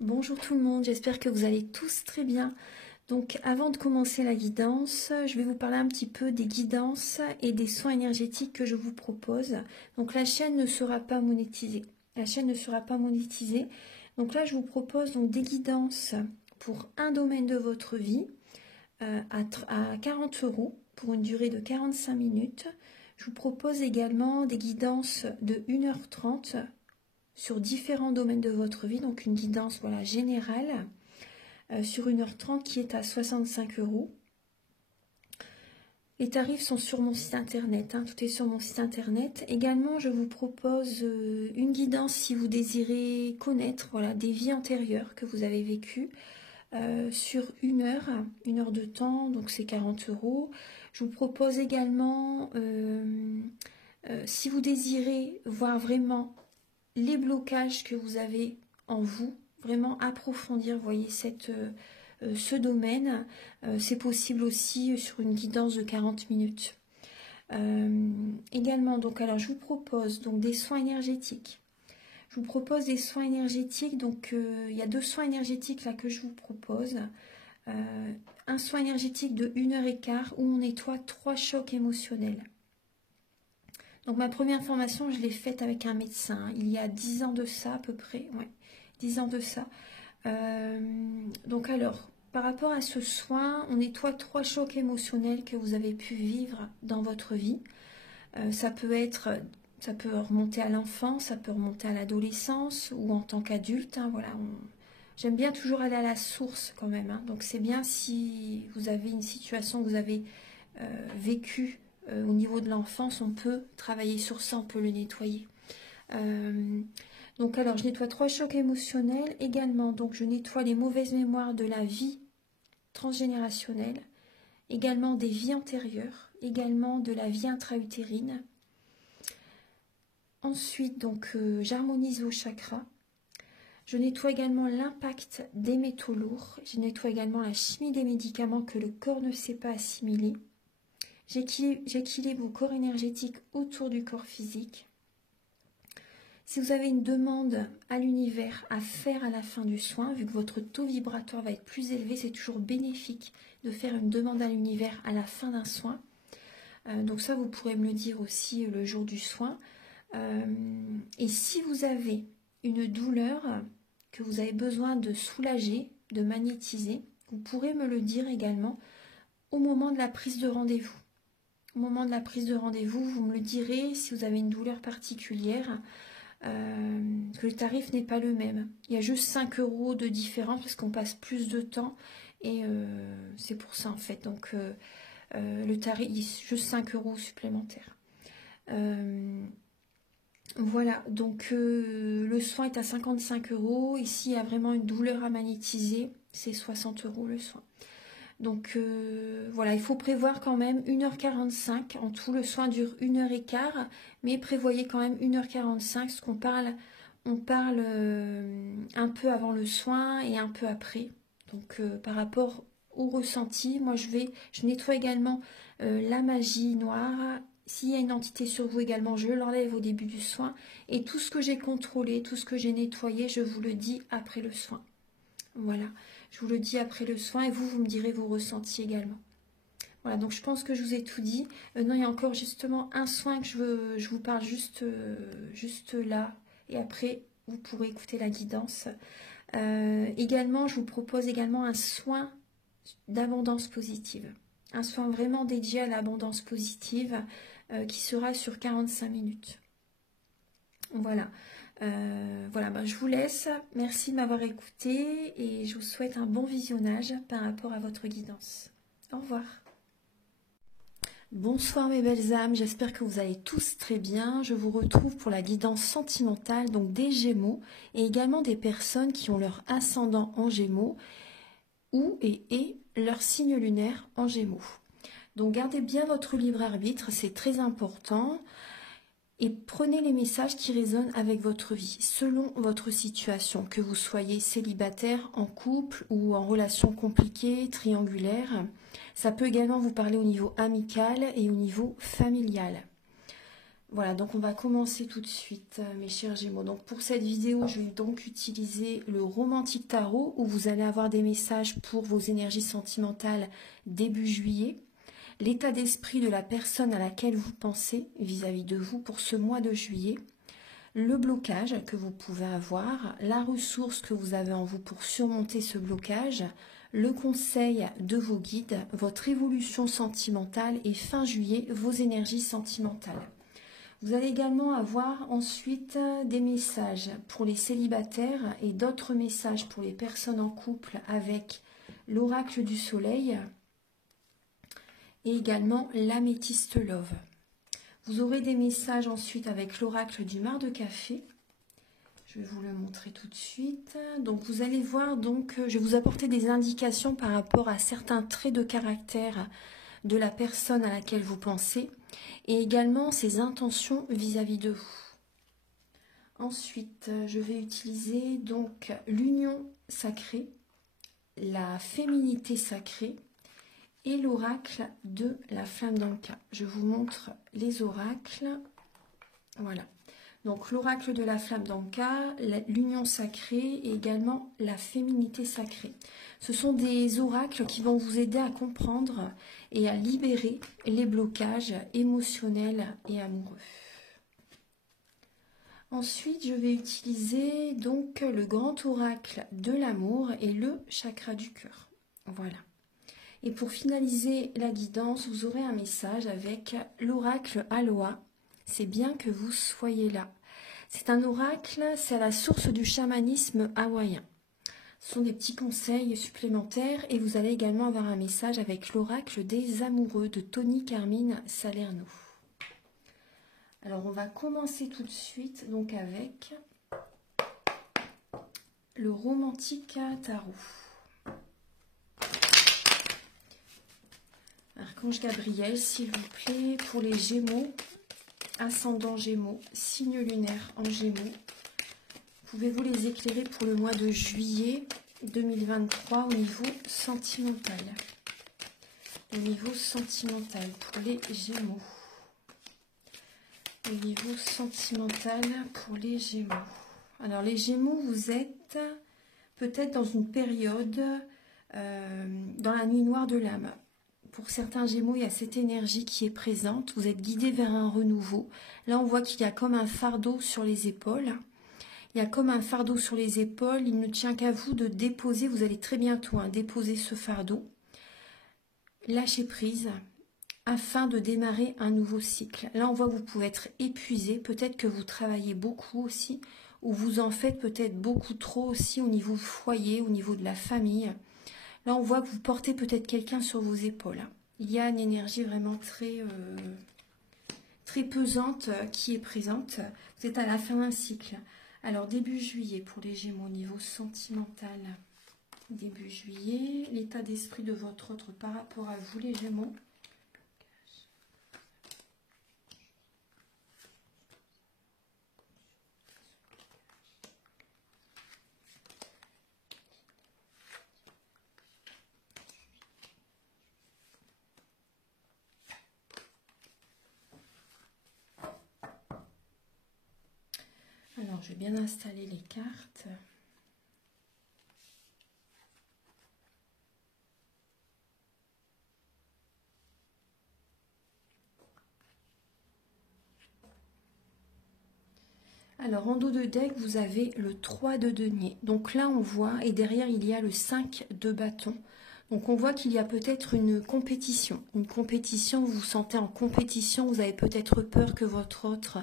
Bonjour tout le monde, j'espère que vous allez tous très bien. Donc avant de commencer la guidance, je vais vous parler un petit peu des guidances et des soins énergétiques que je vous propose. Donc la chaîne ne sera pas monétisée. La chaîne ne sera pas monétisée. Donc là je vous propose donc des guidances pour un domaine de votre vie à 40 € pour une durée de 45 minutes. Je vous propose également des guidances de 1h30 sur différents domaines de votre vie, donc une guidance voilà, générale sur 1h30 qui est à 65 €. Les tarifs sont sur mon site internet, tout est sur mon site internet. Également, je vous propose une guidance si vous désirez connaître voilà, des vies antérieures que vous avez vécues sur une heure de temps, donc c'est 40 €. Je vous propose également, si vous désirez voir vraiment les blocages que vous avez en vous, vraiment approfondir, voyez, ce domaine, c'est possible aussi sur une guidance de 40 minutes. Également, donc, alors je vous propose donc des soins énergétiques. Je vous propose des soins énergétiques, donc il y a 2 soins énergétiques là que je vous propose. Un soin énergétique de 1h15 où on nettoie 3 chocs émotionnels. Donc ma première formation, je l'ai faite avec un médecin, il y a 10 ans de ça à peu près, ouais, 10 ans de ça. Donc alors, par rapport à ce soin, on nettoie 3 chocs émotionnels que vous avez pu vivre dans votre vie. Ça peut remonter à l'enfance, ça peut remonter à l'adolescence ou en tant qu'adulte. Voilà, j'aime bien toujours aller à la source quand même. Donc c'est bien si vous avez une situation que vous avez vécue au niveau de l'enfance, on peut travailler sur ça, on peut le nettoyer. Donc alors, je nettoie 3 chocs émotionnels également. Donc je nettoie les mauvaises mémoires de la vie transgénérationnelle, également des vies antérieures, également de la vie intra-utérine. Ensuite, donc j'harmonise vos chakras. Je nettoie également l'impact des métaux lourds. Je nettoie également la chimie des médicaments que le corps ne sait pas assimiler. J'équilibre vos corps énergétiques autour du corps physique. Si vous avez une demande à l'univers à faire à la fin du soin, vu que votre taux vibratoire va être plus élevé, c'est toujours bénéfique de faire une demande à l'univers à la fin d'un soin. Donc ça, vous pourrez me le dire aussi le jour du soin. Et si vous avez une douleur que vous avez besoin de soulager, de magnétiser, vous pourrez me le dire également au moment de la prise de rendez-vous. Au moment de la prise de rendez-vous, vous me le direz si vous avez une douleur particulière, que le tarif n'est pas le même. Il y a juste 5 € de différence parce qu'on passe plus de temps et c'est pour ça en fait. Donc le tarif, juste 5 € supplémentaires. Voilà, donc le soin est à 55 €. Ici, il y a vraiment une douleur à magnétiser, c'est 60 € le soin. Donc voilà, il faut prévoir quand même 1h45. En tout, le soin dure 1h15, mais prévoyez quand même 1h45, parce qu'on parle, on parle un peu avant le soin et un peu après. Donc par rapport au ressenti, moi je nettoie également la magie noire. S'il y a une entité sur vous également, je l'enlève au début du soin. Et tout ce que j'ai contrôlé, tout ce que j'ai nettoyé, je vous le dis après le soin. Voilà, je vous le dis après le soin et vous me direz vos ressentis également. Voilà, donc je pense que je vous ai tout dit. Non, il y a encore justement un soin que je vous parle juste là. Et après, vous pourrez écouter la guidance. Également, je vous propose également un soin d'abondance positive. Un soin vraiment dédié à l'abondance positive qui sera sur 45 minutes. Voilà. Voilà, je vous laisse. Merci de m'avoir écouté et je vous souhaite un bon visionnage par rapport à votre guidance. Au revoir. Bonsoir mes belles âmes, j'espère que vous allez tous très bien. Je vous retrouve pour la guidance sentimentale, donc des Gémeaux et également des personnes qui ont leur ascendant en Gémeaux ou et leur signe lunaire en Gémeaux. Donc gardez bien votre libre arbitre, c'est très important. Et prenez les messages qui résonnent avec votre vie, selon votre situation, que vous soyez célibataire, en couple ou en relation compliquée, triangulaire. Ça peut également vous parler au niveau amical et au niveau familial. Voilà, donc on va commencer tout de suite, mes chers Gémeaux. Donc pour cette vidéo, je vais donc utiliser le Romantique Tarot, où vous allez avoir des messages pour vos énergies sentimentales début juillet, l'état d'esprit de la personne à laquelle vous pensez vis-à-vis de vous pour ce mois de juillet, le blocage que vous pouvez avoir, la ressource que vous avez en vous pour surmonter ce blocage, le conseil de vos guides, votre évolution sentimentale et fin juillet, vos énergies sentimentales. Vous allez également avoir ensuite des messages pour les célibataires et d'autres messages pour les personnes en couple avec l'oracle du soleil et également l'améthyste love. Vous aurez des messages ensuite avec l'oracle du mar de café. Je vais vous le montrer tout de suite. Donc vous allez voir, donc, je vais vous apporter des indications par rapport à certains traits de caractère de la personne à laquelle vous pensez et également ses intentions vis-à-vis de vous. Ensuite, je vais utiliser donc l'union sacrée, la féminité sacrée et l'oracle de la flamme d'Anka. Je vous montre les oracles. Voilà. Donc l'oracle de la flamme d'Anka, l'union sacrée et également la féminité sacrée. Ce sont des oracles qui vont vous aider à comprendre et à libérer les blocages émotionnels et amoureux. Ensuite, je vais utiliser donc le grand oracle de l'amour et le chakra du cœur. Voilà. Et pour finaliser la guidance, vous aurez un message avec l'oracle Aloha. C'est bien que vous soyez là. C'est un oracle, c'est à la source du chamanisme hawaïen. Ce sont des petits conseils supplémentaires et vous allez également avoir un message avec l'oracle des amoureux de Tony Carmine Salerno. Alors on va commencer tout de suite donc avec le Romantique Tarot. Archange Gabriel, s'il vous plaît, pour les Gémeaux, ascendant Gémeaux, signe lunaire en Gémeaux. Pouvez-vous les éclairer pour le mois de juillet 2023 au niveau sentimental? Au niveau sentimental pour les Gémeaux. Au niveau sentimental pour les Gémeaux. Alors les Gémeaux, vous êtes peut-être dans une période dans la nuit noire de l'âme. Pour certains Gémeaux, il y a cette énergie qui est présente. Vous êtes guidés vers un renouveau. Là, on voit qu'il y a comme un fardeau sur les épaules. Il y a comme un fardeau sur les épaules. Il ne tient qu'à vous de déposer. Vous allez très bientôt déposer ce fardeau. Lâchez prise afin de démarrer un nouveau cycle. Là, on voit que vous pouvez être épuisé. Peut-être que vous travaillez beaucoup aussi. Ou vous en faites peut-être beaucoup trop aussi au niveau foyer, au niveau de la famille. Là, on voit que vous portez peut-être quelqu'un sur vos épaules. Il y a une énergie vraiment très pesante qui est présente. Vous êtes à la fin d'un cycle. Alors, début juillet pour les Gémeaux au niveau sentimental. Début juillet, l'état d'esprit de votre autre par rapport à vous, les Gémeaux. Alors, je vais bien installer les cartes. Alors, en dos de deck, vous avez le 3 de denier. Donc là, on voit, et derrière, il y a le 5 de bâton. Donc, on voit qu'il y a peut-être une compétition. Une compétition, vous vous sentez en compétition, vous avez peut-être peur que votre autre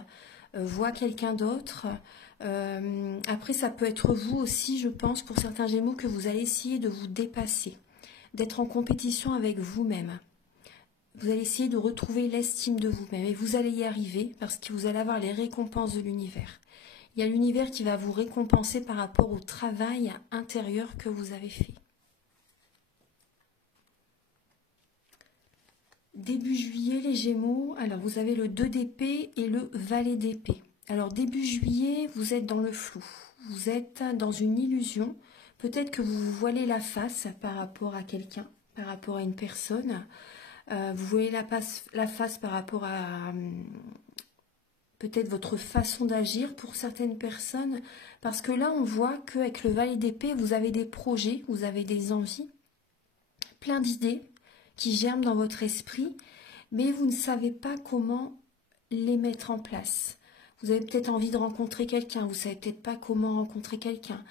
voit quelqu'un d'autre. Après, ça peut être vous aussi, je pense, pour certains Gémeaux, que vous allez essayer de vous dépasser, d'être en compétition avec vous-même. Vous allez essayer de retrouver l'estime de vous-même et vous allez y arriver parce que vous allez avoir les récompenses de l'univers. Il y a l'univers qui va vous récompenser par rapport au travail intérieur que vous avez fait. Début juillet, les Gémeaux, alors vous avez le 2 d'épée et le valet d'épée. Alors début juillet, vous êtes dans le flou, vous êtes dans une illusion. Peut-être que vous vous voilez la face par rapport à quelqu'un, par rapport à une personne. Vous voyez la face par rapport peut-être votre façon d'agir pour certaines personnes. Parce que là, on voit qu'avec le valet d'épée, vous avez des projets, vous avez des envies, plein d'idées qui germent dans votre esprit, mais vous ne savez pas comment les mettre en place. Vous avez peut-être envie de rencontrer quelqu'un, vous ne savez peut-être pas comment rencontrer quelqu'un.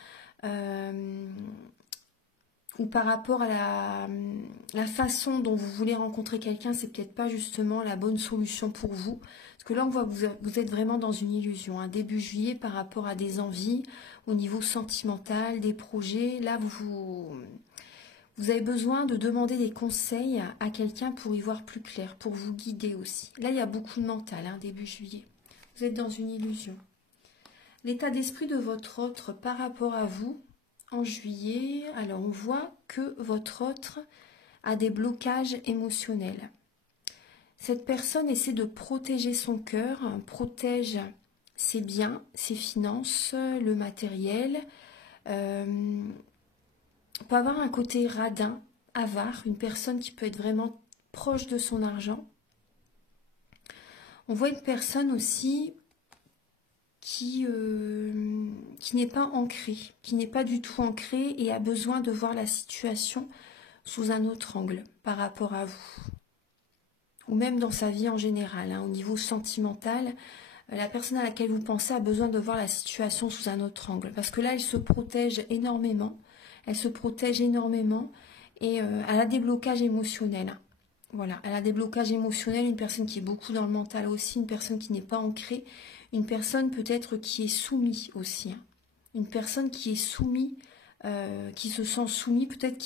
Ou par rapport à la façon dont vous voulez rencontrer quelqu'un, c'est peut-être pas justement la bonne solution pour vous. Parce que là, on voit que vous êtes vraiment dans une illusion. Début juillet, par rapport à des envies, au niveau sentimental, des projets, là, vous avez besoin de demander des conseils à quelqu'un pour y voir plus clair, pour vous guider aussi. Là, il y a beaucoup de mental, début juillet. Vous êtes dans une illusion. L'état d'esprit de votre autre par rapport à vous, en juillet, alors on voit que votre autre a des blocages émotionnels. Cette personne essaie de protéger son cœur, protège ses biens, ses finances, le matériel. On peut avoir un côté radin, avare, une personne qui peut être vraiment proche de son argent. On voit une personne aussi qui n'est pas ancrée, qui n'est pas du tout ancrée et a besoin de voir la situation sous un autre angle par rapport à vous. Ou même dans sa vie en général, au niveau sentimental, la personne à laquelle vous pensez a besoin de voir la situation sous un autre angle. Parce que là, elle se protège énormément. Elle se protège énormément et elle a des blocages émotionnels. Voilà, elle a des blocages émotionnels, une personne qui est beaucoup dans le mental aussi, une personne qui n'est pas ancrée, une personne peut-être qui est soumise aussi. Une personne qui est soumise, qui se sent soumise, peut-être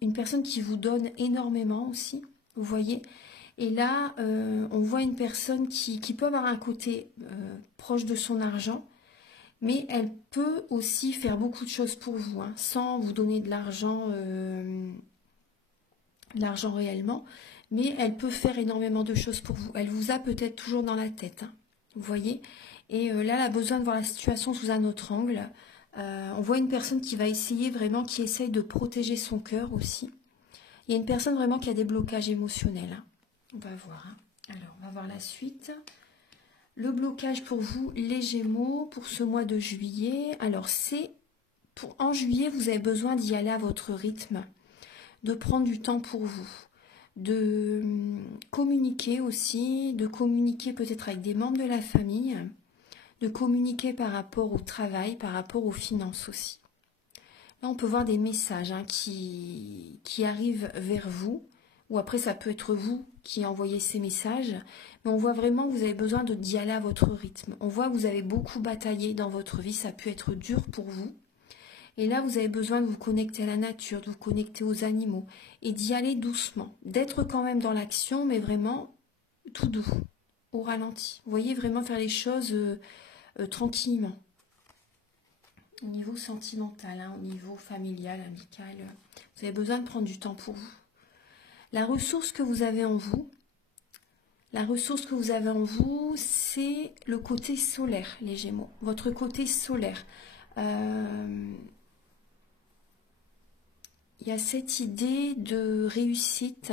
une personne qui vous donne énormément aussi, vous voyez. Et là, on voit une personne qui peut avoir un côté proche de son argent, mais elle peut aussi faire beaucoup de choses pour vous, sans vous donner de l'argent réellement, mais elle peut faire énormément de choses pour vous. Elle vous a peut-être toujours dans la tête, vous voyez. Et là, elle a besoin de voir la situation sous un autre angle. On voit une personne qui va essayer vraiment, qui essaye de protéger son cœur aussi. Il y a une personne vraiment qui a des blocages émotionnels. On va voir. Alors, on va voir la suite. Le blocage pour vous, les Gémeaux, pour ce mois de juillet. Alors, en juillet, vous avez besoin d'y aller à votre rythme, de prendre du temps pour vous, de communiquer aussi, de communiquer peut-être avec des membres de la famille, de communiquer par rapport au travail, par rapport aux finances aussi. Là, on peut voir des messages qui arrivent vers vous, ou après ça peut être vous qui envoyez ces messages, mais on voit vraiment que vous avez besoin d'y aller à votre rythme. On voit que vous avez beaucoup bataillé dans votre vie, ça peut être dur pour vous. Et là, vous avez besoin de vous connecter à la nature, de vous connecter aux animaux, et d'y aller doucement, d'être quand même dans l'action, mais vraiment tout doux, au ralenti. Vous voyez, vraiment faire les choses tranquillement. Au niveau sentimental, au niveau familial, amical, vous avez besoin de prendre du temps pour vous. La ressource que vous avez en vous, c'est le côté solaire, les Gémeaux. Votre côté solaire. Il y a cette idée de réussite,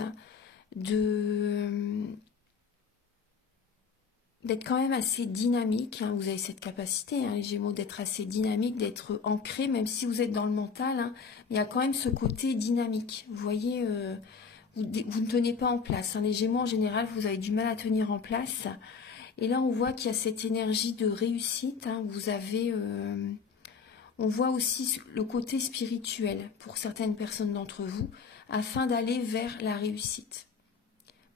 d'être quand même assez dynamique. Vous avez cette capacité, les Gémeaux, d'être assez dynamique, d'être ancré, même si vous êtes dans le mental. Il y a quand même ce côté dynamique. Vous voyez, vous ne tenez pas en place. Les Gémeaux, en général, vous avez du mal à tenir en place. Et là, on voit qu'il y a cette énergie de réussite. Vous avez... on voit aussi le côté spirituel pour certaines personnes d'entre vous, afin d'aller vers la réussite.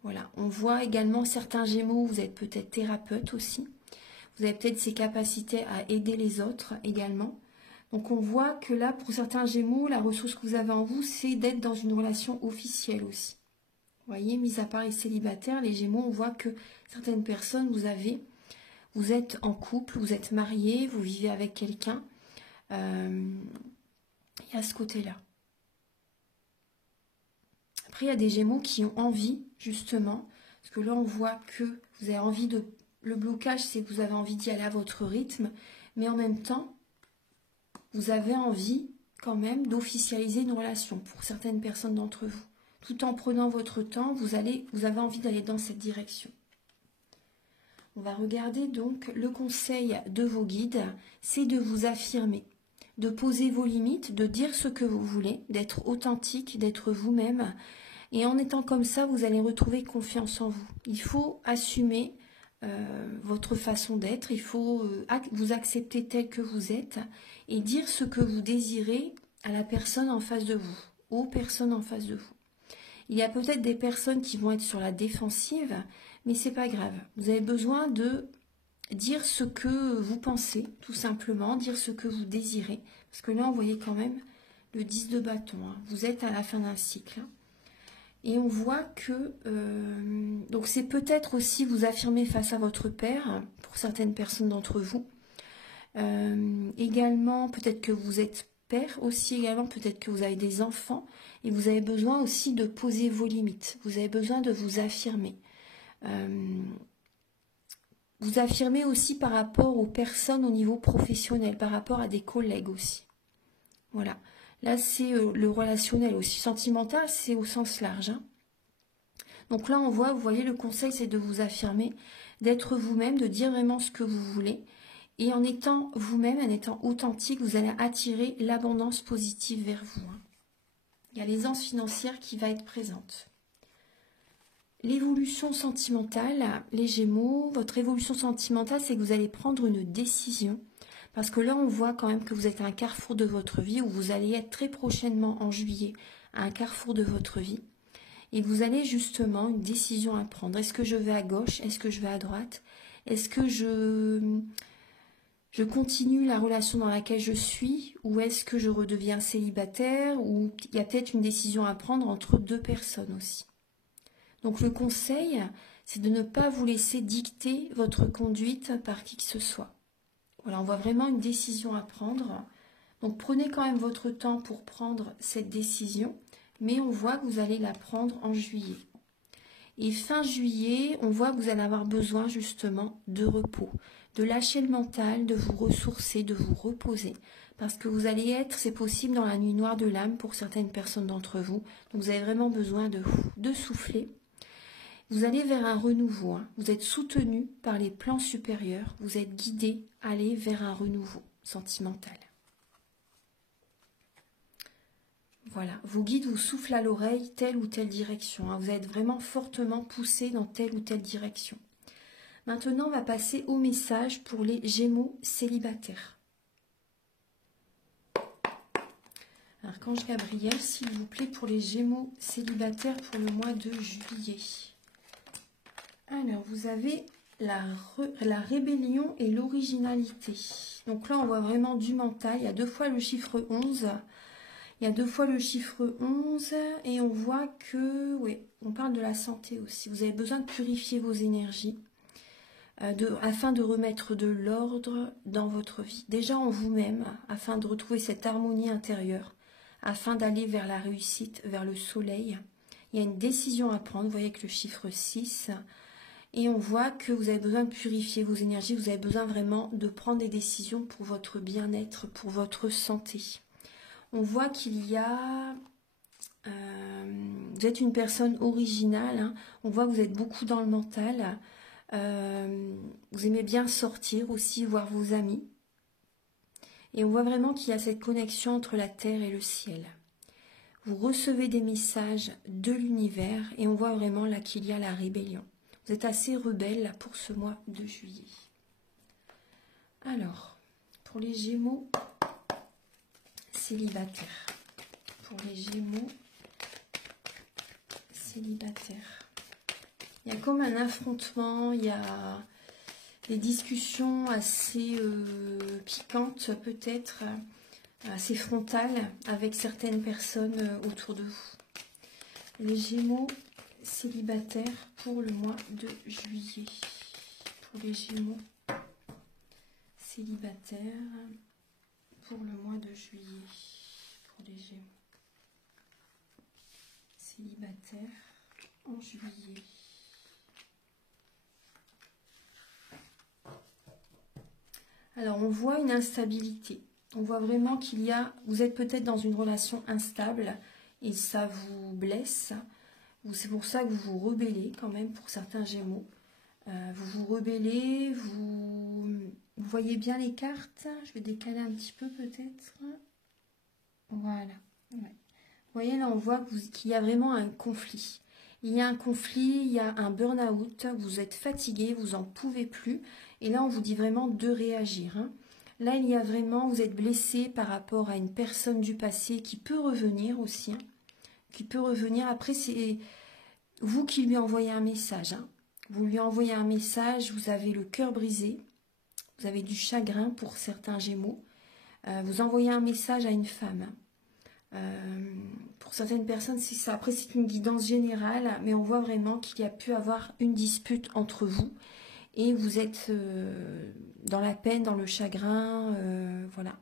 Voilà, on voit également certains Gémeaux, vous êtes peut-être thérapeute aussi. Vous avez peut-être ces capacités à aider les autres également. Donc on voit que là, pour certains Gémeaux, la ressource que vous avez en vous, c'est d'être dans une relation officielle aussi. Vous voyez, mis à part les célibataires, les Gémeaux, on voit que certaines personnes, vous êtes en couple, vous êtes mariés, vous vivez avec quelqu'un. Il y a ce côté-là. Après, il y a des Gémeaux qui ont envie, justement, parce que là, on voit que vous avez envie de... Le blocage, c'est que vous avez envie d'y aller à votre rythme, mais en même temps, vous avez envie, quand même, d'officialiser une relation pour certaines personnes d'entre vous. Tout en prenant votre temps, vous avez envie d'aller dans cette direction. On va regarder donc le conseil de vos guides, c'est de vous affirmer, de poser vos limites, de dire ce que vous voulez, d'être authentique, d'être vous-même. Et en étant comme ça, vous allez retrouver confiance en vous. Il faut assumer votre façon d'être, il faut vous accepter tel que vous êtes et dire ce que vous désirez à la personne en face de vous, aux personnes en face de vous. Il y a peut-être des personnes qui vont être sur la défensive, mais c'est pas grave. Vous avez besoin de dire ce que vous pensez, tout simplement, dire ce que vous désirez. Parce que là, on voyait quand même le 10 de bâton. Hein. Vous êtes à la fin d'un cycle. Hein. Et on voit que... donc c'est peut-être aussi vous affirmer face à votre père, pour certaines personnes d'entre vous. Également, peut-être que vous êtes père aussi également, peut-être que vous avez des enfants. Et vous avez besoin aussi de poser vos limites. Vous avez besoin de vous affirmer. Vous affirmez aussi par rapport aux personnes au niveau professionnel, par rapport à des collègues aussi. Voilà. Là, c'est le relationnel aussi. Sentimental, c'est au sens large. Hein. Donc là, on voit, vous voyez, le conseil, c'est de vous affirmer, d'être vous-même, de dire vraiment ce que vous voulez. Et en étant vous-même, en étant authentique, vous allez attirer l'abondance positive vers vous. Hein. Il y a l'aisance financière qui va être présente. L'évolution sentimentale, les Gémeaux, votre évolution sentimentale, c'est que vous allez prendre une décision. Parce que là, on voit quand même que vous êtes à un carrefour de votre vie, où vous allez être très prochainement en juillet à un carrefour de votre vie. Et vous allez justement une décision à prendre. Est-ce que je vais à gauche? Est-ce que je vais à droite? Est-ce que je continue la relation dans laquelle je suis? Ou est-ce que je redeviens célibataire? Ou il y a peut-être une décision à prendre entre deux personnes aussi. Donc le conseil, c'est de ne pas vous laisser dicter votre conduite par qui que ce soit. Voilà, on voit vraiment une décision à prendre. Donc prenez quand même votre temps pour prendre cette décision, mais on voit que vous allez la prendre en juillet. Et fin juillet, on voit que vous allez avoir besoin justement de repos, de lâcher le mental, de vous ressourcer, de vous reposer. Parce que vous allez être, c'est possible, dans la nuit noire de l'âme pour certaines personnes d'entre vous. Donc vous avez vraiment besoin de souffler. Vous allez vers un renouveau, hein. Vous êtes soutenu par les plans supérieurs, vous êtes guidé à aller vers un renouveau sentimental. Voilà, vos guides vous soufflent à l'oreille telle ou telle direction, hein. Vous êtes vraiment fortement poussé dans telle ou telle direction. Maintenant, on va passer au message pour les Gémeaux célibataires. Archange Gabriel, s'il vous plaît, pour les Gémeaux célibataires pour le mois de juillet. Alors, vous avez la rébellion et l'originalité. Donc là, on voit vraiment du mental. Il y a deux fois le chiffre 11. Il y a deux fois le chiffre 11. Et on voit que, oui, on parle de la santé aussi. Vous avez besoin de purifier vos énergies afin de remettre de l'ordre dans votre vie. Déjà en vous-même, afin de retrouver cette harmonie intérieure, afin d'aller vers la réussite, vers le soleil. Il y a une décision à prendre. Vous voyez avec le chiffre 6. Et on voit que vous avez besoin de purifier vos énergies, vous avez besoin vraiment de prendre des décisions pour votre bien-être, pour votre santé. On voit qu'il y a... vous êtes une personne originale, hein. On voit que vous êtes beaucoup dans le mental. Vous aimez bien sortir aussi, voir vos amis. Et on voit vraiment qu'il y a cette connexion entre la terre et le ciel. Vous recevez des messages de l'univers et on voit vraiment là qu'il y a la rébellion. Vous êtes assez rebelle là, pour ce mois de juillet. Alors, pour les Gémeaux célibataires. Pour les Gémeaux célibataires. Il y a comme un affrontement, il y a des discussions assez piquantes peut-être, assez frontales avec certaines personnes autour de vous. Les Gémeaux célibataires pour le mois de juillet. Pour les Gémeaux célibataires pour le mois de juillet. Pour les Gémeaux célibataires en juillet. Alors on voit une instabilité. On voit vraiment qu'il y a, vous êtes peut-être dans une relation instable et ça vous blesse. C'est pour ça que vous vous rebellez quand même pour certains Gémeaux. Vous vous rebellez, vous voyez bien les cartes. Je vais décaler un petit peu peut-être. Voilà. Ouais. Vous voyez, là, on voit qu'il y a vraiment un conflit. Il y a un conflit, il y a un burn-out, vous êtes fatigué, vous n'en pouvez plus. Et là, on vous dit vraiment de réagir. Hein. Là, il y a vraiment, vous êtes blessé par rapport à une personne du passé qui peut revenir aussi. Hein, qui peut revenir. Après, c'est vous qui lui envoyez un message. Hein. Vous lui envoyez un message, vous avez le cœur brisé. Vous avez du chagrin pour certains Gémeaux. Vous envoyez un message à une femme. Pour certaines personnes, c'est ça. Après, c'est une guidance générale, mais on voit vraiment qu'il y a pu avoir une dispute entre vous et vous êtes dans la peine, dans le chagrin, voilà.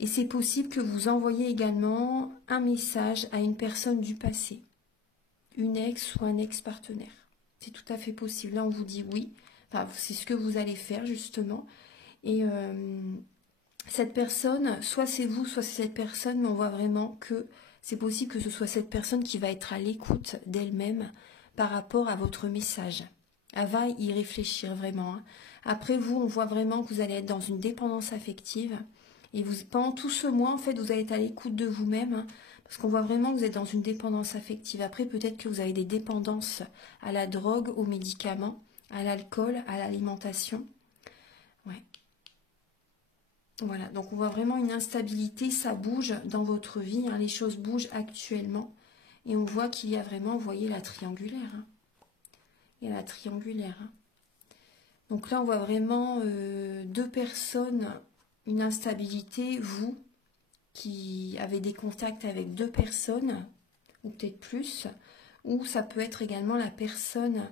Et c'est possible que vous envoyiez également un message à une personne du passé, une ex ou un ex-partenaire. C'est tout à fait possible. Là, on vous dit oui. Enfin, c'est ce que vous allez faire justement. Et cette personne, soit c'est vous, soit c'est cette personne, mais on voit vraiment que c'est possible que ce soit cette personne qui va être à l'écoute d'elle-même par rapport à votre message. Elle va y réfléchir vraiment. Hein. Après vous, on voit vraiment que vous allez être dans une dépendance affective. Et vous, pendant tout ce mois, en fait, vous allez être à l'écoute de vous-même. Hein, parce qu'on voit vraiment que vous êtes dans une dépendance affective. Après, peut-être que vous avez des dépendances à la drogue, aux médicaments, à l'alcool, à l'alimentation. Ouais. Voilà, donc on voit vraiment une instabilité, ça bouge dans votre vie, hein, les choses bougent actuellement. Et on voit qu'il y a vraiment, vous voyez, la triangulaire. Hein. Il y a la triangulaire. Hein. Donc là, on voit vraiment deux personnes, une instabilité, vous, qui avez des contacts avec deux personnes, ou peut-être plus, ou ça peut être également la personne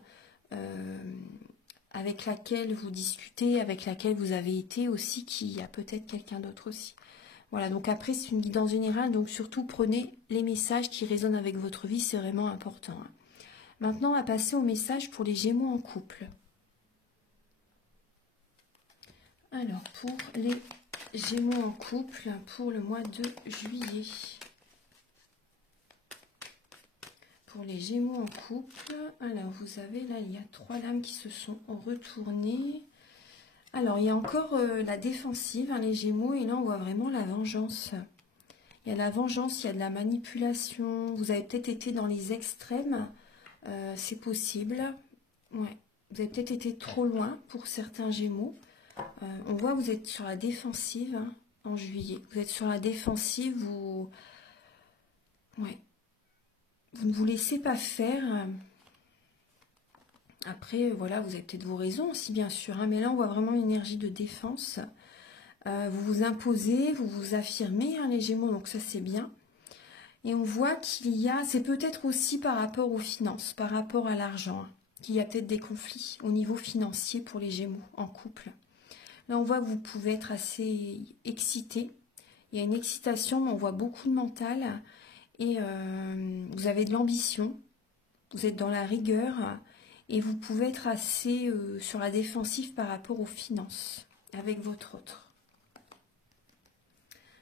avec laquelle vous discutez, avec laquelle vous avez été aussi, qui a peut-être quelqu'un d'autre aussi. Voilà, donc après, c'est une guidance générale, donc surtout prenez les messages qui résonnent avec votre vie, c'est vraiment important. Hein. Maintenant, on va passer au message pour les Gémeaux en couple. Alors, pour les Gémeaux en couple, pour le mois de juillet. Pour les Gémeaux en couple, alors vous avez là, il y a 3 lames qui se sont retournées. Alors, il y a encore la défensive, hein, les Gémeaux, et là, on voit vraiment la vengeance. Il y a la vengeance, il y a de la manipulation. Vous avez peut-être été dans les extrêmes, c'est possible. Ouais. Vous avez peut-être été trop loin pour certains Gémeaux. On voit que vous êtes sur la défensive hein, en juillet. Vous êtes sur la défensive, vous... Ouais. Vous ne vous laissez pas faire. Après, voilà, vous avez peut-être vos raisons aussi, bien sûr. Hein, mais là, on voit vraiment une énergie de défense. Vous vous imposez, vous vous affirmez, hein, les Gémeaux, donc ça, c'est bien. Et on voit qu'il y a, c'est peut-être aussi par rapport aux finances, par rapport à l'argent, hein, qu'il y a peut-être des conflits au niveau financier pour les Gémeaux en couple. Là, on voit que vous pouvez être assez excité. Il y a une excitation, mais on voit beaucoup de mental. Et vous avez de l'ambition, vous êtes dans la rigueur et vous pouvez être assez sur la défensive par rapport aux finances avec votre autre.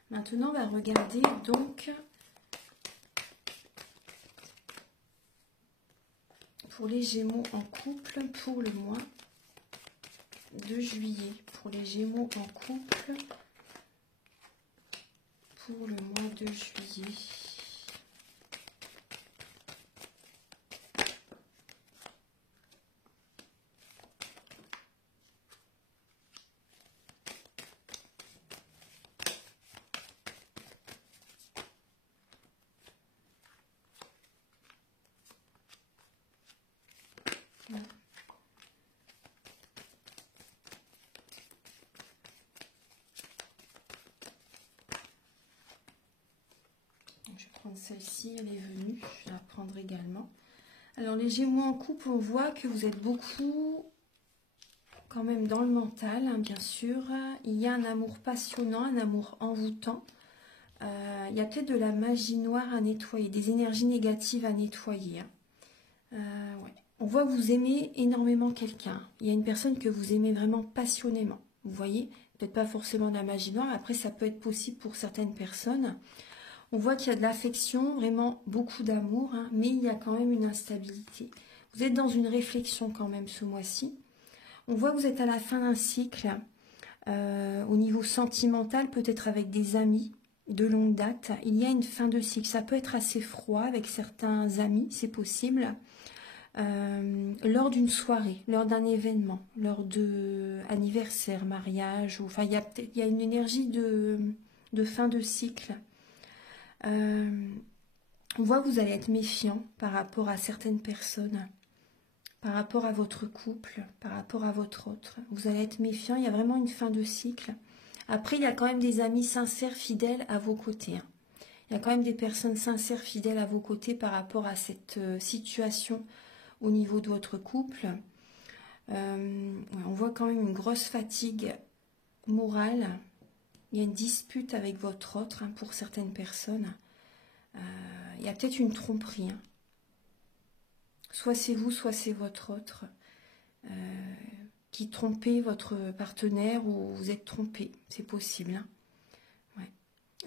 Maintenant, on va regarder donc pour les Gémeaux en couple pour le mois de juillet. Pour les Gémeaux en couple pour le mois de juillet. Celle-ci, elle est venue, je vais la prendre également. Alors les Gémeaux en couple, on voit que vous êtes beaucoup quand même dans le mental, hein, bien sûr. Il y a un amour passionnant, un amour envoûtant. Il y a peut-être de la magie noire à nettoyer, des énergies négatives à nettoyer. Hein. Ouais. On voit que vous aimez énormément quelqu'un. Il y a une personne que vous aimez vraiment passionnément. Vous voyez, peut-être pas forcément de la magie noire, après ça peut être possible pour certaines personnes. On voit qu'il y a de l'affection, vraiment beaucoup d'amour, hein, mais il y a quand même une instabilité. Vous êtes dans une réflexion quand même ce mois-ci. On voit que vous êtes à la fin d'un cycle. Au niveau sentimental, peut-être avec des amis de longue date. Il y a une fin de cycle. Ça peut être assez froid avec certains amis, c'est possible. Lors d'une soirée, lors d'un événement, lors de anniversaire, mariage, ou, enfin il y a une énergie de fin de cycle. On voit que vous allez être méfiant par rapport à certaines personnes, par rapport à votre couple, par rapport à votre autre. Vous allez être méfiant, il y a vraiment une fin de cycle. Après, il y a quand même des amis sincères, fidèles à vos côtés. Il y a quand même des personnes sincères, fidèles à vos côtés par rapport à cette situation au niveau de votre couple. On voit quand même une grosse fatigue morale. Il y a une dispute avec votre autre pour certaines personnes. Il y a peut-être une tromperie. Soit c'est vous, soit c'est votre autre qui trompez votre partenaire ou vous êtes trompé. C'est possible. Ouais.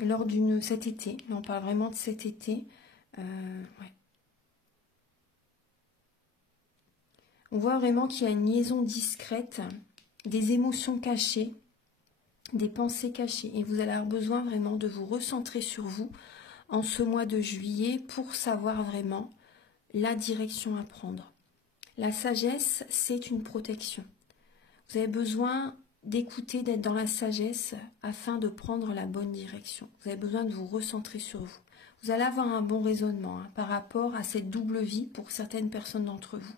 Lors cet été, là on parle vraiment de cet été. Ouais. On voit vraiment qu'il y a une liaison discrète, des émotions cachées, des pensées cachées. Et vous allez avoir besoin vraiment de vous recentrer sur vous en ce mois de juillet pour savoir vraiment la direction à prendre. La sagesse, c'est une protection. Vous avez besoin d'écouter, d'être dans la sagesse afin de prendre la bonne direction. Vous avez besoin de vous recentrer sur vous. Vous allez avoir un bon raisonnement par rapport à cette double vie pour certaines personnes d'entre vous.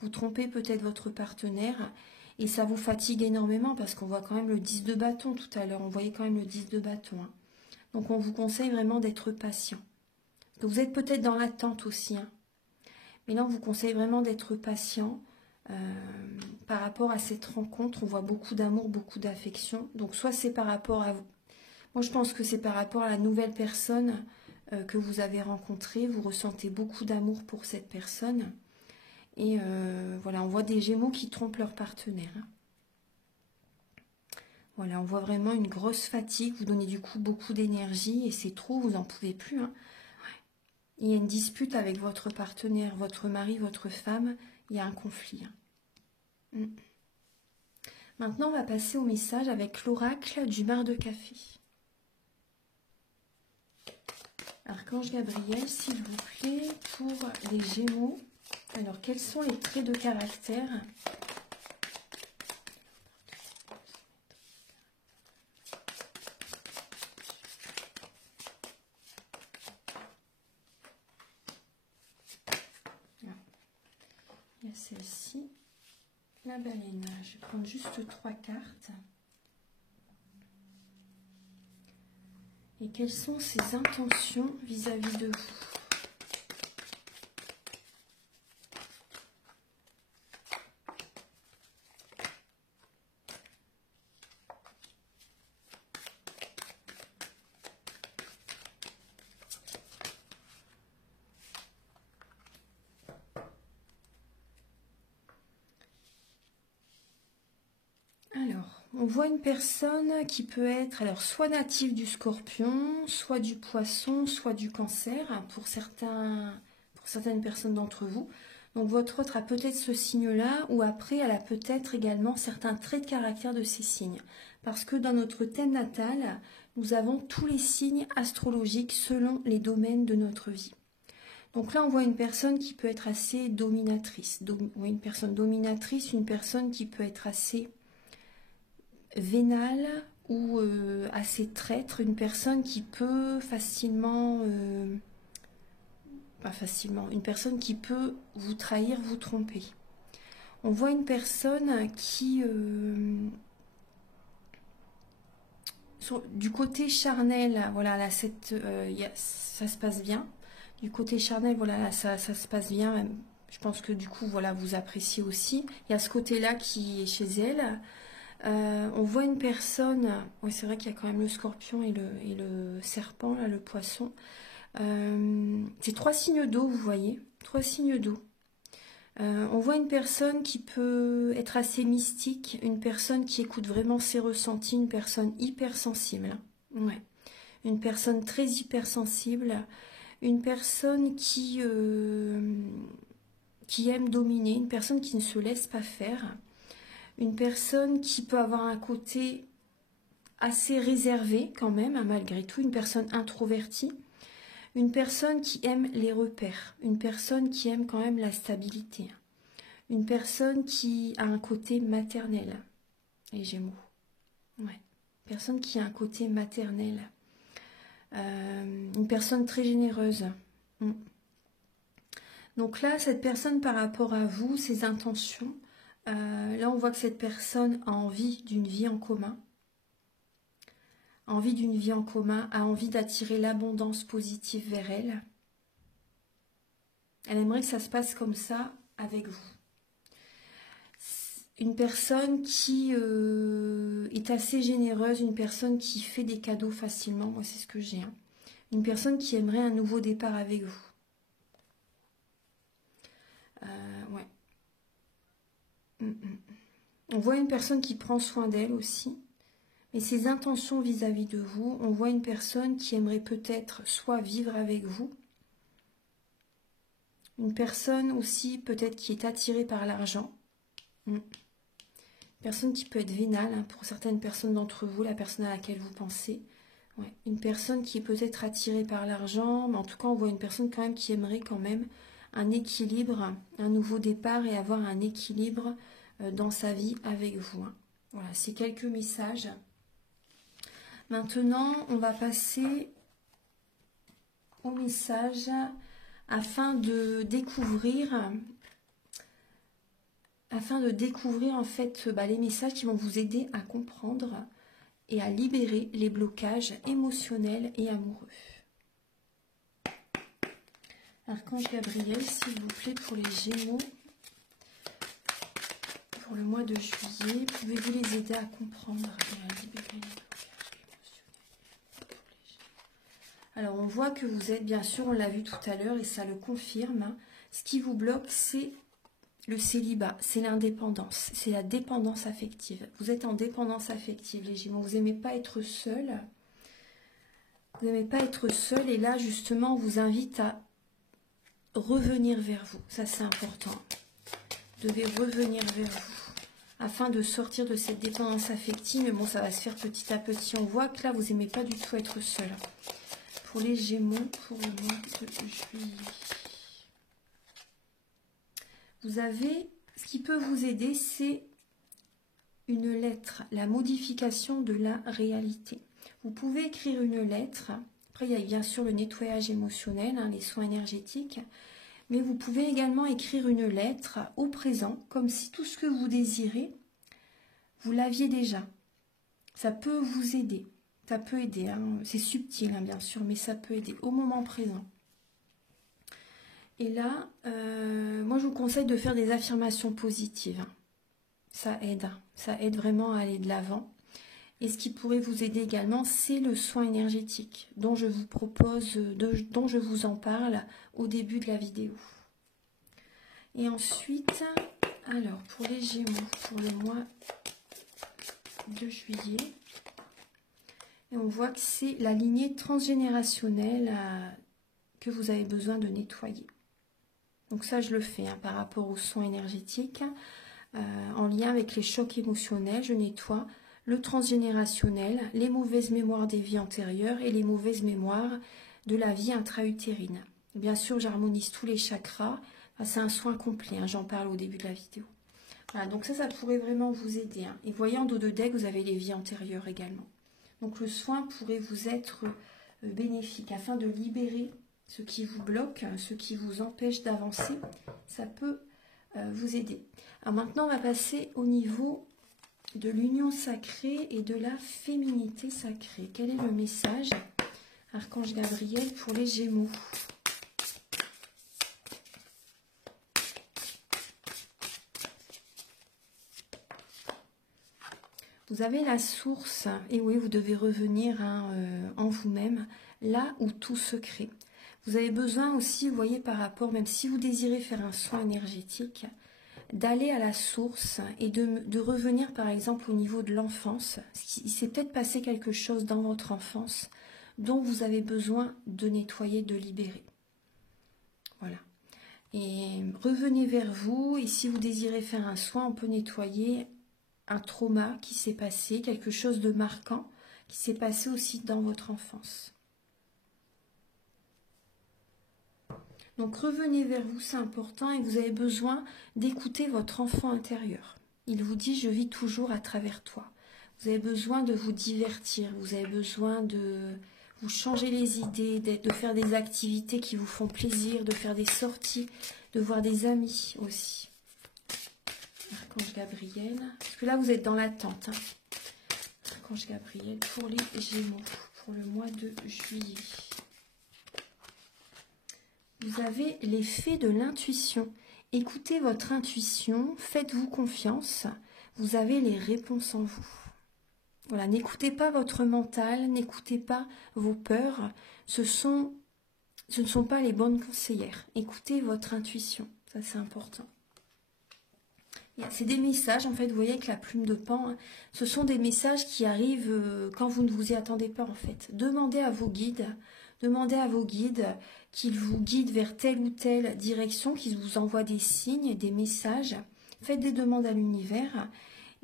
Vous trompez peut-être votre partenaire et ça vous fatigue énormément parce qu'on voit quand même le 10 de bâton tout à l'heure. On voyait quand même le 10 de bâton. Donc on vous conseille vraiment d'être patient. Vous êtes peut-être dans l'attente aussi. Mais là on vous conseille vraiment d'être patient par rapport à cette rencontre. On voit beaucoup d'amour, beaucoup d'affection. Donc soit c'est par rapport à vous. Moi je pense que c'est par rapport à la nouvelle personne que vous avez rencontrée. Vous ressentez beaucoup d'amour pour cette personne. Et voilà, on voit des Gémeaux qui trompent leur partenaire. Voilà, on voit vraiment une grosse fatigue. Vous donnez du coup beaucoup d'énergie et c'est trop, vous n'en pouvez plus. Ouais. Il y a une dispute avec votre partenaire, votre mari, votre femme. Il y a un conflit. Maintenant, on va passer au message avec l'oracle du bar de café. Archange Gabriel, s'il vous plaît, pour les Gémeaux. Alors, quels sont les traits de caractère ? Il y a celle-ci, la baleine. Je vais prendre juste 3 cartes. Et quelles sont ses intentions vis-à-vis de vous ? On voit une personne qui peut être soit native du Scorpion, soit du Poisson, soit du Cancer, pour certaines personnes d'entre vous. Donc votre autre a peut-être ce signe-là, ou après elle a peut-être également certains traits de caractère de ces signes. Parce que dans notre thème natal, nous avons tous les signes astrologiques selon les domaines de notre vie. Donc là, on voit une personne qui peut être assez dominatrice. Une personne dominatrice, une personne qui peut être assez vénale ou assez traître, une personne qui peut facilement, pas facilement, une personne qui peut vous trahir, vous tromper. On voit une personne qui, du côté charnel, voilà, là, ça se passe bien. Du côté charnel, voilà, là, ça se passe bien. Je pense que du coup, voilà, vous appréciez aussi. Il y a ce côté-là qui est chez elle. On voit une personne, oui c'est vrai qu'il y a quand même le scorpion et le serpent, là, le poisson. C'est 3 signes d'eau, vous voyez, 3 signes d'eau. On voit une personne qui peut être assez mystique, une personne qui écoute vraiment ses ressentis, une personne hypersensible. Ouais. Une personne très hypersensible, une personne qui qui aime dominer, une personne qui ne se laisse pas faire, une personne qui peut avoir un côté assez réservé quand même, hein, malgré tout, une personne introvertie, une personne qui aime les repères, une personne qui aime quand même la stabilité, une personne qui a un côté maternel, les Gémeaux, ouais. Personne qui a un côté maternel, une personne très généreuse. Donc là, cette personne par rapport à vous, ses intentions, là on voit que cette personne a envie d'une vie en commun, a envie d'attirer l'abondance positive vers elle. Elle aimerait que ça se passe comme ça avec vous. Une personne qui est assez généreuse, une personne qui fait des cadeaux facilement, moi c'est ce que j'ai. Hein. Une personne qui aimerait un nouveau départ avec vous. Ouais. On voit une personne qui prend soin d'elle aussi. Mais ses intentions vis-à-vis de vous, on voit une personne qui aimerait peut-être soit vivre avec vous, une personne aussi peut-être qui est attirée par l'argent. Personne qui peut être vénale, hein, pour certaines personnes d'entre vous, la personne à laquelle vous pensez. Ouais. Une personne qui est peut-être attirée par l'argent, mais en tout cas on voit une personne quand même qui aimerait quand même un équilibre, un nouveau départ et avoir un équilibre dans sa vie avec vous. Hein. Voilà, c'est quelques messages. Maintenant, on va passer au message afin de découvrir en fait les messages qui vont vous aider à comprendre et à libérer les blocages émotionnels et amoureux. Archange Gabriel, s'il vous plaît, pour les Gémeaux, pour le mois de juillet, pouvez-vous les aider à comprendre et à libérer les blocages émotionnels pour les Gémeaux? Alors, on voit que vous êtes, bien sûr, on l'a vu tout à l'heure et ça le confirme, hein, ce qui vous bloque, c'est le célibat, c'est l'indépendance, c'est la dépendance affective. Vous êtes en dépendance affective, les Gémeaux. Vous n'aimez pas être seul. Vous n'aimez pas être seul. Et là, justement, on vous invite à revenir vers vous. Ça, c'est important. Vous devez revenir vers vous afin de sortir de cette dépendance affective. Mais bon, ça va se faire petit à petit. On voit que là, vous n'aimez pas du tout être seul. Pour les Gémeaux, pour le mois de juillet. Vous avez, ce qui peut vous aider, c'est une lettre, la modification de la réalité. Vous pouvez écrire une lettre. Après, il y a bien sûr le nettoyage émotionnel, hein, les soins énergétiques. Mais vous pouvez également écrire une lettre au présent, comme si tout ce que vous désirez, vous l'aviez déjà. Ça peut vous aider. Ça peut aider. Hein. C'est subtil, hein, bien sûr, mais ça peut aider au moment présent. Et là, moi je vous conseille de faire des affirmations positives. Ça aide vraiment à aller de l'avant. Et ce qui pourrait vous aider également, c'est le soin énergétique dont je vous propose, dont je vous en parle au début de la vidéo. Et ensuite, alors pour les Gémeaux, pour le mois de juillet, et on voit que c'est la lignée transgénérationnelle que vous avez besoin de nettoyer. Donc ça, je le fais hein, par rapport aux soins énergétiques, en lien avec les chocs émotionnels. Je nettoie le transgénérationnel, les mauvaises mémoires des vies antérieures et les mauvaises mémoires de la vie intra-utérine. Bien sûr, j'harmonise tous les chakras. Enfin, c'est un soin complet, hein, j'en parle au début de la vidéo. Voilà, donc ça pourrait vraiment vous aider. Hein. Et voyez, en dos de deck, vous avez les vies antérieures également. Donc le soin pourrait vous être bénéfique afin de libérer ce qui vous bloque, ce qui vous empêche d'avancer, ça peut vous aider. Alors maintenant, on va passer au niveau de l'union sacrée et de la féminité sacrée. Quel est le message, Archange Gabriel, pour les Gémeaux? Vous avez la source, et oui, vous devez revenir hein, en vous-même, là où tout se crée. Vous avez besoin aussi, vous voyez, par rapport, même si vous désirez faire un soin énergétique, d'aller à la source et de revenir, par exemple, au niveau de l'enfance. Il s'est peut-être passé quelque chose dans votre enfance dont vous avez besoin de nettoyer, de libérer. Voilà. Et revenez vers vous. Et si vous désirez faire un soin, on peut nettoyer un trauma qui s'est passé, quelque chose de marquant qui s'est passé aussi dans votre enfance. Donc revenez vers vous, c'est important, et vous avez besoin d'écouter votre enfant intérieur. Il vous dit « je vis toujours à travers toi ». Vous avez besoin de vous divertir, vous avez besoin de vous changer les idées, de faire des activités qui vous font plaisir, de faire des sorties, de voir des amis aussi. Archange Gabriel, parce que là vous êtes dans l'attente. Hein. Archange Gabriel pour les Gémeaux, pour le mois de juillet. Vous avez l'effet de l'intuition. Écoutez votre intuition, faites-vous confiance, vous avez les réponses en vous. Voilà, n'écoutez pas votre mental, n'écoutez pas vos peurs, ce ne sont pas les bonnes conseillères. Écoutez votre intuition, ça c'est important. C'est des messages, en fait, vous voyez avec la plume de Pan, hein, ce sont des messages qui arrivent quand vous ne vous y attendez pas en fait. Demandez à vos guides qu'ils vous guident vers telle ou telle direction, qu'ils vous envoient des signes, des messages. Faites des demandes à l'univers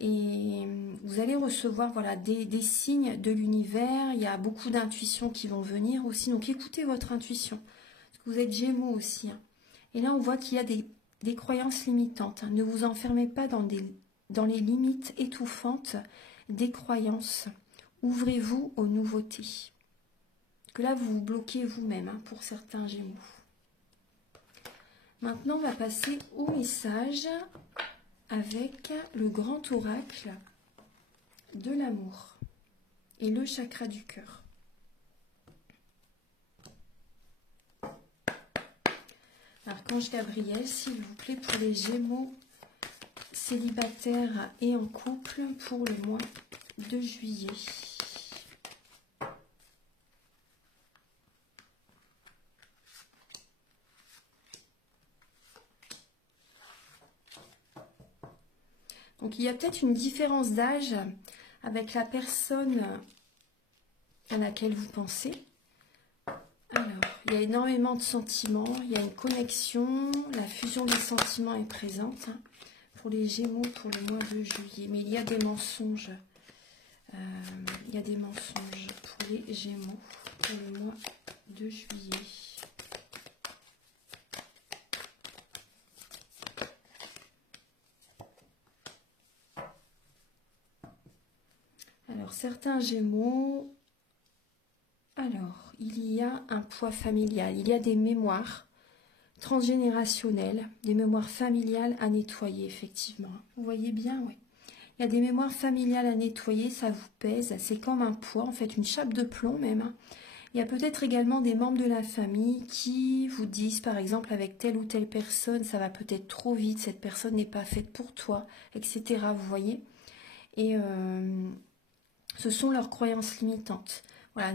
et vous allez recevoir voilà, des signes de l'univers. Il y a beaucoup d'intuitions qui vont venir aussi, donc écoutez votre intuition. Parce que vous êtes Gémeaux aussi. Hein. Et là, on voit qu'il y a des croyances limitantes. Hein. Ne vous enfermez pas dans les limites étouffantes des croyances. Ouvrez-vous aux nouveautés. Que là, vous vous bloquez vous-même hein, pour certains Gémeaux. Maintenant, on va passer au message avec le grand oracle de l'amour et le chakra du cœur. Archange Gabriel, s'il vous plaît, pour les Gémeaux célibataires et en couple pour le mois de juillet. Donc il y a peut-être une différence d'âge avec la personne à laquelle vous pensez. Alors, il y a énormément de sentiments, il y a une connexion, la fusion des sentiments est présente hein, pour les Gémeaux pour le mois de juillet. Mais il y a des mensonges, pour les Gémeaux pour le mois de juillet. Alors, certains Gémeaux, alors, il y a un poids familial, il y a des mémoires transgénérationnelles, des mémoires familiales à nettoyer, effectivement. Vous voyez bien, oui. Il y a des mémoires familiales à nettoyer, ça vous pèse, c'est comme un poids, en fait, une chape de plomb même. Hein. Il y a peut-être également des membres de la famille qui vous disent, par exemple, avec telle ou telle personne, ça va peut-être trop vite, cette personne n'est pas faite pour toi, etc. Vous voyez. Et ce sont leurs croyances limitantes. Voilà,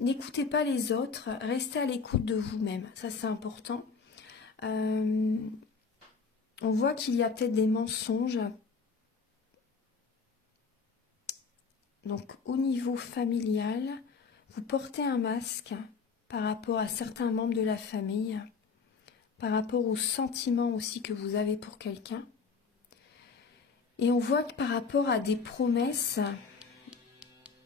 n'écoutez pas les autres, restez à l'écoute de vous-même, ça c'est important. On voit qu'il y a peut-être des mensonges. Donc au niveau familial, vous portez un masque par rapport à certains membres de la famille, par rapport aux sentiments aussi que vous avez pour quelqu'un. Et on voit que par rapport à des promesses,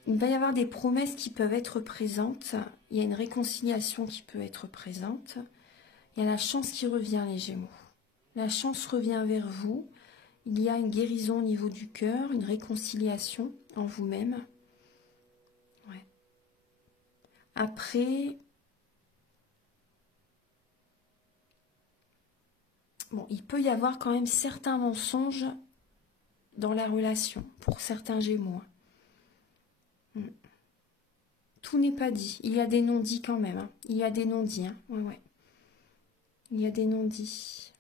il va y avoir des promesses qui peuvent être présentes. Il y a une réconciliation qui peut être présente. Il y a la chance qui revient, les Gémeaux. La chance revient vers vous. Il y a une guérison au niveau du cœur, une réconciliation en vous-même. Ouais. Après, bon, il peut y avoir quand même certains mensonges dans la relation pour certains Gémeaux. Tout n'est pas dit. Il y a des non-dits quand même. Hein. Il y a des non-dits. Hein. Ouais, ouais. Il y a des non-dits.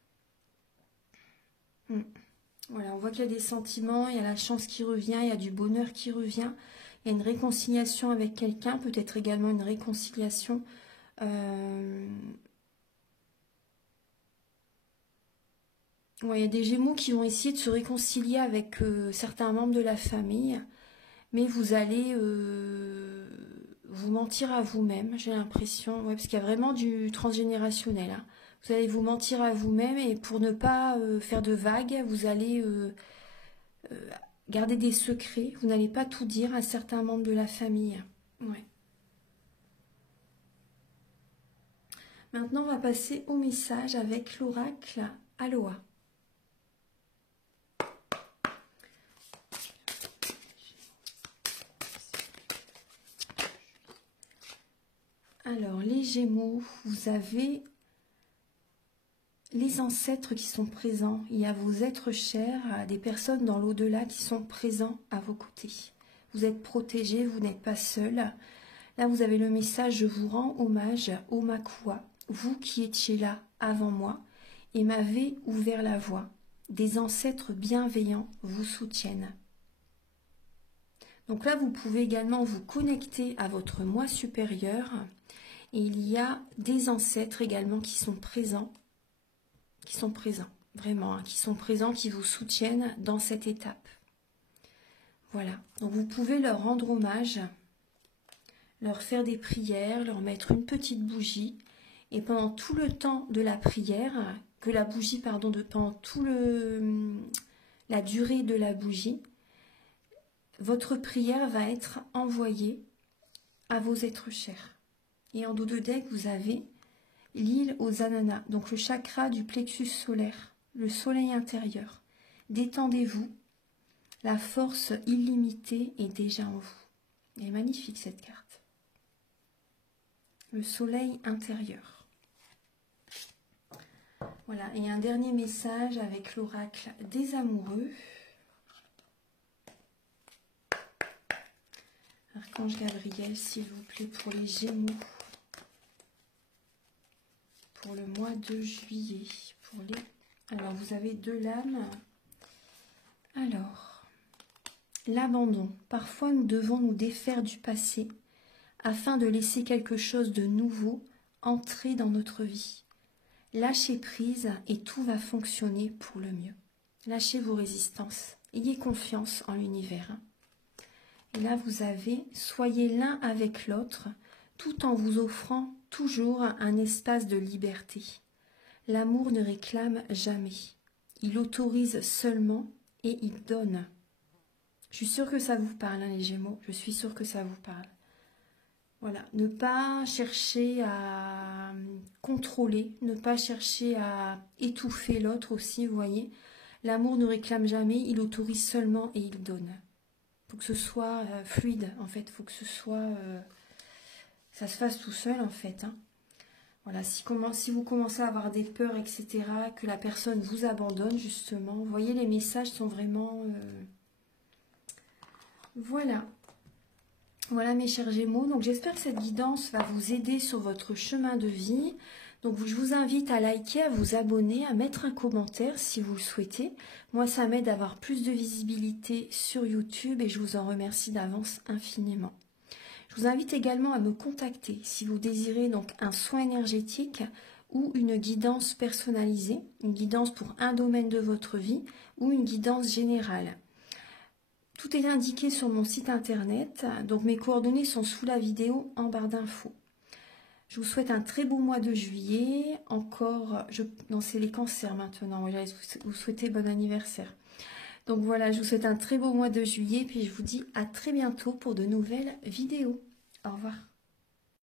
Voilà, on voit qu'il y a des sentiments, il y a la chance qui revient, il y a du bonheur qui revient. Il y a une réconciliation avec quelqu'un, peut-être également une réconciliation. Ouais, il y a des Gémeaux qui vont essayer de se réconcilier avec certains membres de la famille. Mais vous allez vous mentir à vous-même, j'ai l'impression. Ouais, parce qu'il y a vraiment du transgénérationnel. Hein. Vous allez vous mentir à vous-même et pour ne pas faire de vagues, vous allez garder des secrets. Vous n'allez pas tout dire à certains membres de la famille. Ouais. Maintenant, on va passer au message avec l'oracle Aloha. Alors, les Gémeaux, vous avez les ancêtres qui sont présents. Il y a vos êtres chers, des personnes dans l'au-delà qui sont présents à vos côtés. Vous êtes protégés, vous n'êtes pas seuls. Là, vous avez le message « Je vous rends hommage, ô Makua, vous qui étiez là avant moi et m'avez ouvert la voie. Des ancêtres bienveillants vous soutiennent. » Donc là, vous pouvez également vous connecter à votre moi supérieur. Et il y a des ancêtres également qui sont présents, vraiment, hein, qui sont présents, qui vous soutiennent dans cette étape. Voilà, donc vous pouvez leur rendre hommage, leur faire des prières, leur mettre une petite bougie, et pendant tout le temps de la prière, pendant tout la durée de la bougie, votre prière va être envoyée à vos êtres chers. Et en dos de deck, vous avez l'île aux ananas, donc le chakra du plexus solaire, le soleil intérieur. Détendez-vous, la force illimitée est déjà en vous. Elle est magnifique cette carte. Le soleil intérieur. Voilà, et un dernier message avec l'oracle des amoureux. Archange Gabriel, s'il vous plaît, pour les Gémeaux. Pour le mois de juillet. Alors, vous avez 2 lames. Alors, l'abandon. Parfois, nous devons nous défaire du passé afin de laisser quelque chose de nouveau entrer dans notre vie. Lâchez prise et tout va fonctionner pour le mieux. Lâchez vos résistances. Ayez confiance en l'univers. Et là, vous avez « Soyez l'un avec l'autre » tout en vous offrant toujours un espace de liberté. L'amour ne réclame jamais. Il autorise seulement et il donne. Je suis sûre que ça vous parle, hein, les Gémeaux. Je suis sûre que ça vous parle. Voilà. Ne pas chercher à contrôler, ne pas chercher à étouffer l'autre aussi, vous voyez. L'amour ne réclame jamais, il autorise seulement et il donne. Il faut que ce soit fluide, en fait. Il faut que ce soit... ça se fasse tout seul, en fait. Hein. Voilà, si vous commencez à avoir des peurs, etc., que la personne vous abandonne, justement, vous voyez, les messages sont vraiment... Voilà. Voilà, mes chers Gémeaux. Donc, j'espère que cette guidance va vous aider sur votre chemin de vie. Donc, je vous invite à liker, à vous abonner, à mettre un commentaire si vous le souhaitez. Moi, ça m'aide à avoir plus de visibilité sur YouTube et je vous en remercie d'avance infiniment. Je vous invite également à me contacter si vous désirez donc un soin énergétique ou une guidance personnalisée, une guidance pour un domaine de votre vie ou une guidance générale. Tout est indiqué sur mon site internet, donc mes coordonnées sont sous la vidéo en barre d'infos. Je vous souhaite un très beau mois de juillet. Non, c'est les cancers maintenant, vous souhaitez bon anniversaire. Donc voilà, je vous souhaite un très beau mois de juillet, puis je vous dis à très bientôt pour de nouvelles vidéos. Au revoir.